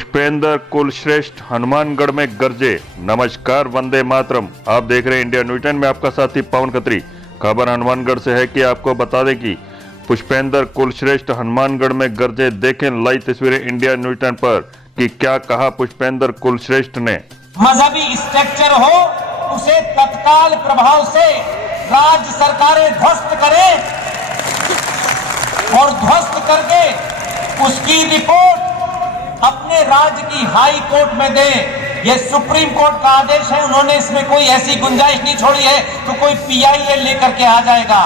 पुष्पेंद्र कुलश्रेष्ठ हनुमानगढ़ में गरजे। नमस्कार, वंदे मातरम। आप देख रहे हैं इंडिया न्यूज़ 10 में आपका साथी पवन खत्री। खबर हनुमानगढ़ से है कि आपको बता दें कि पुष्पेंद्र कुलश्रेष्ठ हनुमानगढ़ में गरजे। देखें लाइव तस्वीरें इंडिया न्यूज़ 10 पर कि क्या कहा पुष्पेंद्र कुलश्रेष्ठ ने। मजहबी स्ट्रक्चर हो उसे तत्काल प्रभाव से राज्य सरकारें ध्वस्त करें और ध्वस्त करके उसकी रिपोर्ट अपने राज्य की हाई कोर्ट में दे। यह सुप्रीम कोर्ट का आदेश है, उन्होंने इसमें कोई ऐसी गुंजाइश नहीं छोड़ी है तो कोई पीआईएल लेकर के आ जाएगा।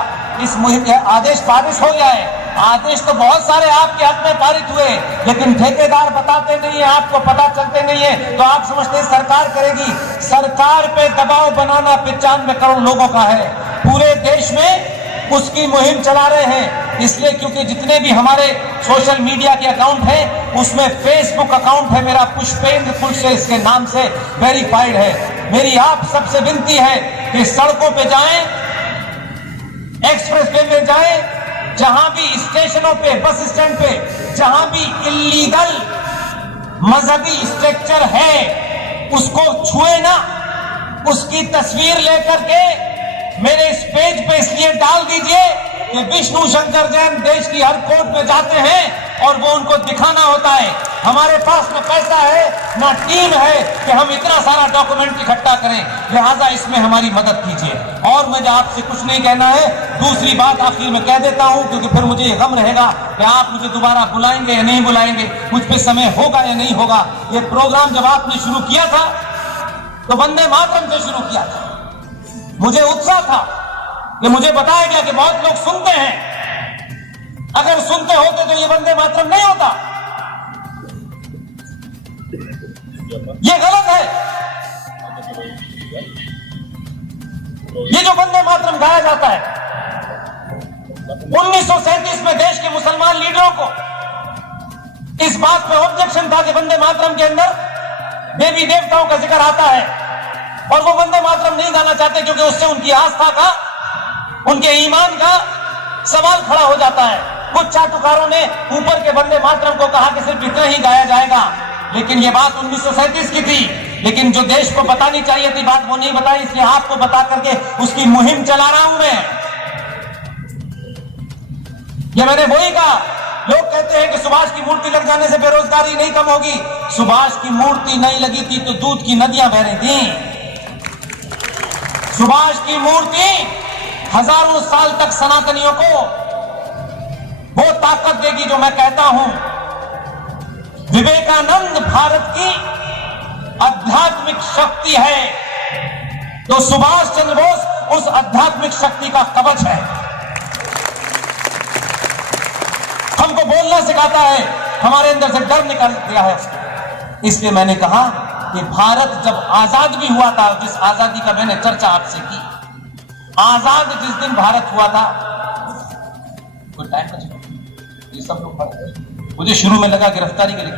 इस मुहिम आदेश पारित हो जाए। आदेश तो बहुत सारे आपके हक में पारित हुए, लेकिन ठेकेदार बताते नहीं है, आपको पता चलते नहीं है, तो आप समझते हैं सरकार करेगी। सरकार पे दबाव बनाना 95 करोड़ लोगों का है, पूरे देश में उसकी मुहिम चला रहे हैं। इसलिए क्योंकि जितने भी हमारे सोशल मीडिया के अकाउंट हैं उसमें फेसबुक अकाउंट है मेरा पुष्पेंद्र कुलश्रेष्ठ के नाम से वेरीफाइड है। मेरी आप सबसे विनती है कि सड़कों पे जाएं, एक्सप्रेस वे में जाएं, जहां भी स्टेशनों पे, बस स्टैंड पे जहां भी इल्लीगल मजहबी स्ट्रक्चर है उसको छुए ना। उसकी तस्वीर लेकर के मेरे इस पेज पे इसलिए डाल दीजिए कि विष्णु शंकर जैन देश की हर कोर्ट में जाते हैं और वो उनको दिखाना होता है। हमारे पास न पैसा है ना टीम है कि हम इतना सारा डॉक्यूमेंट इकट्ठा करें, लिहाजा इसमें हमारी मदद कीजिए। और मुझे आपसे कुछ नहीं कहना है। दूसरी बात आखिर में कह देता हूं, क्योंकि फिर मुझे ये गम रहेगा कि आप मुझे दोबारा बुलाएंगे या नहीं बुलाएंगे, मुझ पे समय होगा या नहीं होगा। ये प्रोग्राम जब आपने शुरू किया था तो वंदे मातरम से शुरू किया था। मुझे उत्साह था कि मुझे बताया गया कि बहुत लोग सुनते हैं, अगर सुनते होते तो ये वंदे मातरम नहीं होता। ये गलत है। ये जो वंदे मातरम गाया जाता है, 1937 में देश के मुसलमान लीडरों को इस बात पे ऑब्जेक्शन था कि वंदे मातरम के अंदर देवी देवताओं का जिक्र आता है और वो वंदे मातरम नहीं गाना चाहते क्योंकि उससे उनकी आस्था का, उनके ईमान का सवाल खड़ा हो जाता है। कुछ चाटुकारों ने ऊपर के वंदे मातरम को कहा कि सिर्फ इतना ही गाया जाएगा, लेकिन ये बात 1937 की थी। लेकिन जो देश को बतानी चाहिए थी बात वो नहीं बताई, इसलिए आपको बता करके उसकी मुहिम चला रहा हूं मैं। ये मैंने वही कहा। लोग कहते हैं कि सुभाष की मूर्ति लग जाने से बेरोजगारी नहीं कम होगी। सुभाष की मूर्ति नहीं लगी थी तो दूध की नदियां बह रही थी। सुभाष की मूर्ति हजारों साल तक सनातनियों को वो ताकत देगी जो मैं कहता हूं। विवेकानंद भारत की आध्यात्मिक शक्ति है तो सुभाष चंद्र बोस उस आध्यात्मिक शक्ति का कवच है। हमको बोलना सिखाता है, हमारे अंदर से डर निकाल दिया है। इसलिए मैंने कहा कि भारत जब आजाद भी हुआ था, जिस आजादी का मैंने चर्चा आपसे की, आजाद जिस दिन भारत हुआ था, कोई टाइम का ये सब लोग, मुझे शुरू में लगा गिरफ्तारी के लिए,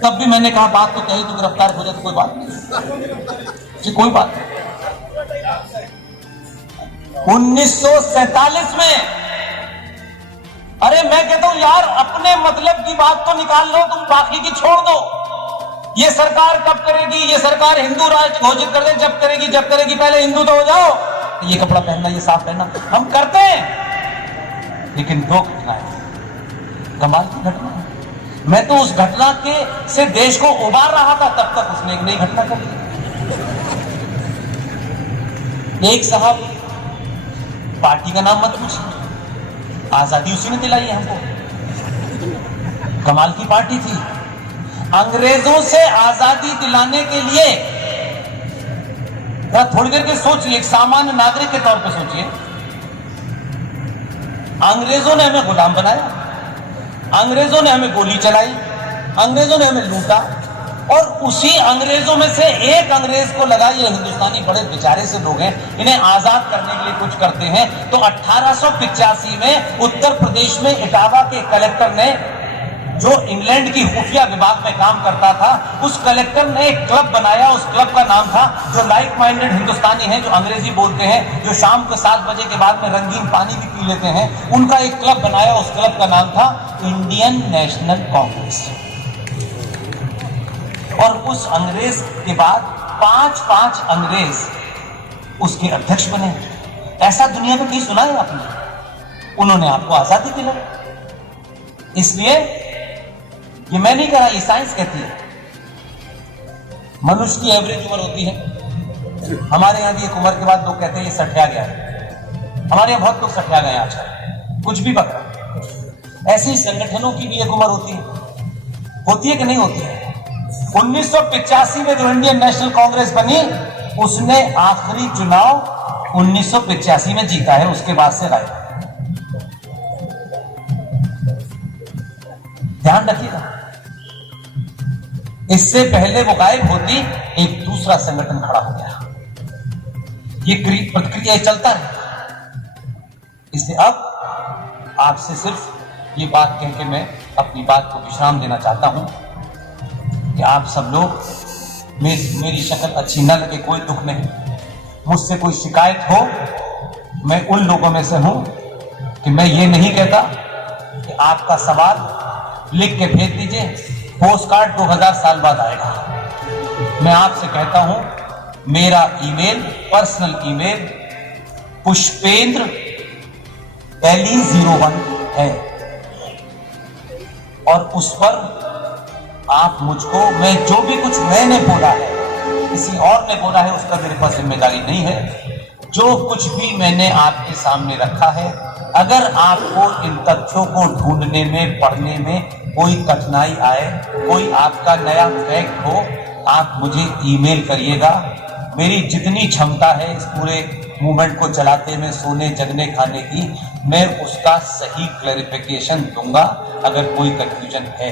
तब भी मैंने कहा बात तो कही तो गिरफ्तार हो जाए तो कोई बात नहीं, कोई बात नहीं। 1947 में, अरे मैं कहता हूं यार अपने मतलब की बात तो निकाल लो, तुम बाकी की छोड़ दो। ये सरकार कब करेगी, ये सरकार हिंदू राष्ट्र घोषित कर दे, जब करेगी पहले हिंदू तो हो जाओ। ये कपड़ा पहनना, ये साफ पहनना हम करते हैं, लेकिन दो घटनाएं, कमाल की घटना है। मैं तो उस घटना के से देश को उबार रहा था, तब तक उसने एक नई घटना कर दी। एक साहब, पार्टी का नाम मत पूछिए, आजादी उसी ने दिलाई है हमको। कमाल की पार्टी थी। अंग्रेजों से आजादी दिलाने के लिए, थोड़ी देर के सोचिए, एक सामान्य नागरिक के तौर पे सोचिए, अंग्रेजों ने हमें गुलाम बनाया, अंग्रेजों ने हमें गोली चलाई, अंग्रेजों ने हमें लूटा, और उसी अंग्रेजों में से एक अंग्रेज को लगा ये हिंदुस्तानी बड़े बेचारे से लोग हैं, इन्हें आजाद करने के लिए कुछ करते हैं। तो 1885 में उत्तर प्रदेश में इटावा के कलेक्टर ने जो इंग्लैंड की खुफिया विभाग में काम करता था, उस कलेक्टर ने एक क्लब बनाया। उस क्लब का नाम था, जो लाइक माइंडेड हिंदुस्तानी हैं, जो अंग्रेजी बोलते हैं, जो शाम को 7 बजे के बाद में रंगीन पानी भी पी लेते हैं, उनका एक क्लब बनाया। उस क्लब का नाम था इंडियन नेशनल कांग्रेस। और उस अंग्रेज के बाद 5 अंग्रेज उसके अध्यक्ष बने। ऐसा दुनिया में कहीं सुना है आपने? उन्होंने आपको आजादी दिलाई। इसलिए ये मैं नहीं कह रहा, ये साइंस कहती है। मनुष्य की एवरेज उम्र होती है। हमारे यहां भी एक उम्र के बाद लोग कहते हैं ये सठिया गया है। हमारे यहां बहुत लोग सठिया गए आजकल, कुछ भी बकरा। ऐसे ही संगठनों की भी एक उम्र होती है कि नहीं होती है? 1985 में जो इंडियन नेशनल कांग्रेस बनी, उसने आखिरी चुनाव 1985 में जीता है, उसके बाद से गायब। ध्यान रखिएगा, इससे पहले वो गायब होती, एक दूसरा संगठन खड़ा हो गया। ये प्रक्रिया चलता है। इसलिए अब आपसे सिर्फ ये बात कह के मैं अपनी बात को विश्राम देना चाहता हूं कि आप सब लोग, मेरी शक्ल अच्छी न लगे कोई दुख नहीं, मुझसे कोई शिकायत हो, मैं उन लोगों में से हूं कि मैं ये नहीं कहता कि आपका सवाल लिख के भेज दीजिए, पोस्ट कार्ड 2000 साल बाद आएगा। मैं आपसे कहता हूं, मेरा email, personal email Pushpendra LE01 है, और उस पर आप मुझको, मैं जो भी कुछ मैंने बोला है, किसी और ने बोला है, उसका मेरे पास जिम्मेदारी नहीं है। जो कुछ भी मैंने आपके सामने रखा है, अगर आपको इन तथ्यों को ढूंढने में, पढ़ने में कोई कठिनाई आए, कोई आपका नया फैक्ट हो, आप मुझे ईमेल करिएगा। मेरी जितनी क्षमता है इस पूरे मूवमेंट को चलाते में, सोने जगने खाने की, मैं उसका सही क्लैरिफिकेशन दूंगा अगर कोई कंफ्यूजन है।